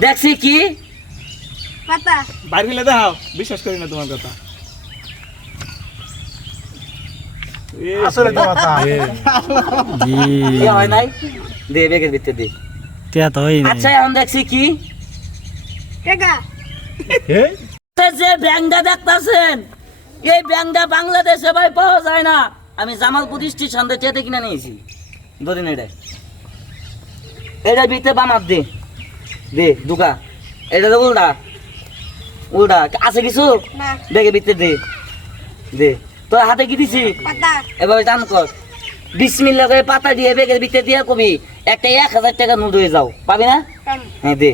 দেখছি কি? পাতা। বাইরে গেলে দেখাও বিশ্বাস করি না তোমার কথা। আসলে তো কথা জি। কি হয় নাই? দে বেগের ভিতরে দে। টিয়া তো হই নাই আচ্ছা এখন দেখছি কি? টেকা। এই যে ব্যাংকটা দেখতাছেন এই ব্যাংকটা বাংলাদেশে ভাই পাওয়া যায় না। আমি জামালপুর স্টেশন থেকে কিনে নিয়েছি। ধরেন এটা। এটা ভিতরে বামার দে। দে দুকা এটা তো উল্টা। উল্টা। আছে কিছু? দেখে ভিতরে দে। দে। তোর হাতে কি দিছি? পাতা। এবার টান কর। বিসমিল্লা করে পাতা দিয়ে বেগের ভিতরে দিয়ে কবি। একটা এক হাজার টাকা নোট হয়ে যাও। পাবি না? হ্যাঁ দে।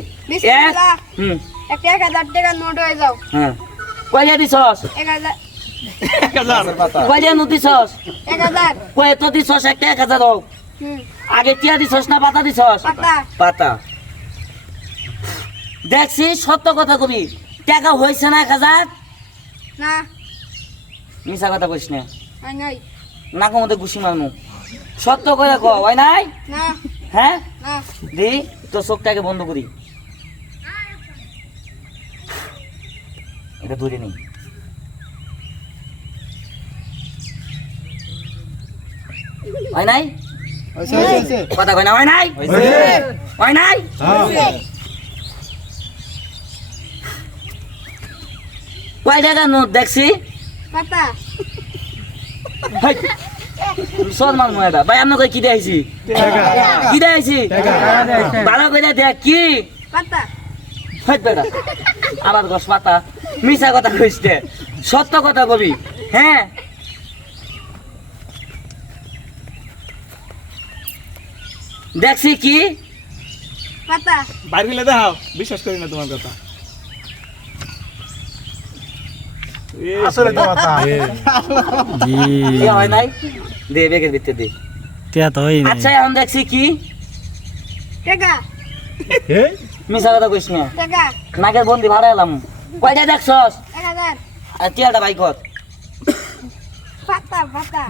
হুম। একটা এক হাজার টাকা নোট হয়ে যাও। হ্যাঁ। কয়টা দিছস? এক হাজার। কয়টা নোট দিছস? এক হাজার। কয় তো দিছস একটা এক হাজার হোক। আগে টিয়া দিছস না পাতা দিছস? পাতা। পাতা। দেখছি সত্য কথা কবি। টাকা হয়েছে না এক হাজার? না। মিশা কথা কইস না। নাই নাই। নাকের মধ্যে ঘুষি মারমু। সত্য করে ক হয় নাই? না। হ্যাঁ? দি তোর চোখটাকে বন্ধ করি। এটা ধরে নেই। হয় নাই? হইছে হইছে কথা কয় না হয় নাই? হয় নাই? কয় টাকা নোট দেখছি? পাতা। সর মাল ময়দা। ভাই আপনাকে কি দেখাইছি কি দেখাইছি ভালো করে দেখ কি? পাতা। হইত বেটা আবার গছ পাতা। মিছা কথা সত্য কথা কবি। হ্যাঁ? দেখছি কি? পাতা। বাইরে দেখাও। বিশ্বাস করি না তোমার কথা। আসলে তো কথা। জি। কি হয় নাই? দে বেগের ভিতরে দে। টিয়া তো হই আচ্ছা এখন দেখছি কি? টেকা। এই মিছা কথা কইস না। টেকা। নাকের বন্দি ভাড়া এলাম। কয়টা দেখছস? এক হাজার। আর টিয়াটা বাইকত পাতা পাতা।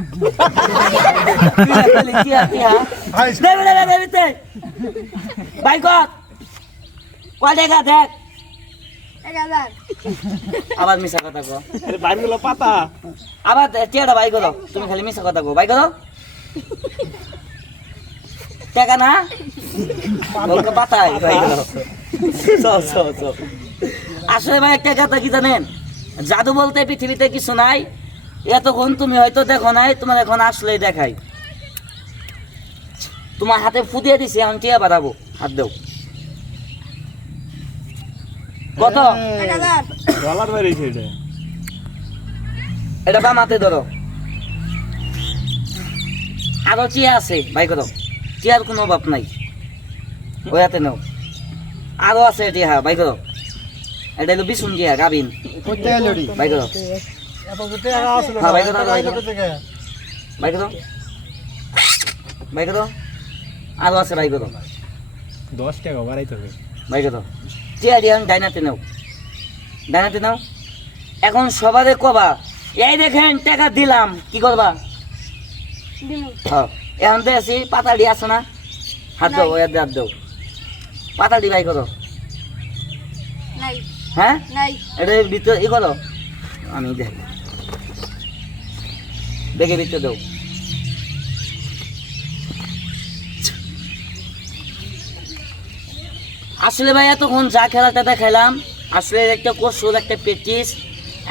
টিয়া টিয়া ভাই দে দে দে দেখ। আবার মিছা কথা কো আরে বাইরে গেলে পাতা। আবার টিয়াটা বাই করো। তুমি খালি মিছা কথা কো টাকা না? বলকে পাতায়। আসলে ভাই একটা কথা কি জানেন? জাদু বলতে পৃথিবীতে কিছু নাই। এতক্ষণ তুমি হয়তো দেখো নাই তোমার এখন আসলেই দেখাই। তোমার হাতে ফুদিয়ে দিছি এখন টিয়া বাড়াবো হাত দেও। কত? ডলার বেরিয়েছে এটা। এটা বাম হাতে ধরো। আরও চেয়ার আছে ভাই করো। চেয়ার কোনো অভাব নাই। ওই হাতে নাও। আরও আছে টিয়া ভাই করো। এটা হলো বিশুন টিয়া গাবিন। ভাই আসলে হ্যাঁ, ভাই কথা, ভাই কথা। ভাই করো। ভাই করো। আরও আছে ভাই করো। দশ টাকা বাড়াইতে হবে। ভাই করো। চেয়ার দিয়ে ডাইনাতে নাও। ডাইনাতে নাও। এখন সবারে কবা এই দেখেন টাকা দিলাম। কি করবা? হ্যাঁ এখন তো আছি পাতাড়ি আছে না? হাত দাও। হাত দাও, হাত দাও। পাতাড়ি বাই করো। হ্যাঁ? এটা ভিতরে ই করো। আমি দেখ দেখে ভিতরে দাও। আসলে ভাই এতক্ষণ যা খেলাটা দেখাইলাম। আসলে একটা কৌশল একটা প্র্যাকটিস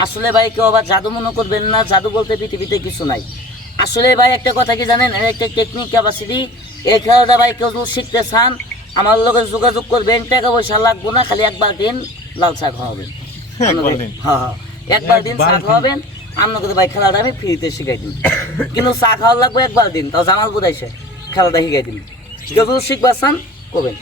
আসলে ভাই কেউ আবার জাদু মনে করবেন না জাদু বলতে পৃথিবীতে কিছু নাই। আসলে ভাই একটা কথা কি জানেন একটা টেকনিক ক্যাপাসিটি এই খেলাটা ভাই কেউ শিখতে চান আমার লোকের যোগাযোগ করবেন টাকা পয়সা লাগবো না খালি একবার দিন লাল চা খাওয়াবেন। একবার দিন। হ্যাঁ হ্যাঁ। একবার দিন চা খাওয়াবেন আপনাকে ভাই খেলাটা আমি ফ্রিতে শিখাই দিন কিন্তু চা খাওয়া লাগবে একবার দিন তাও জামাল বুঝাইছে খেলাটা শিখাই দিন কেউ যদি শিখবার চান করবেন।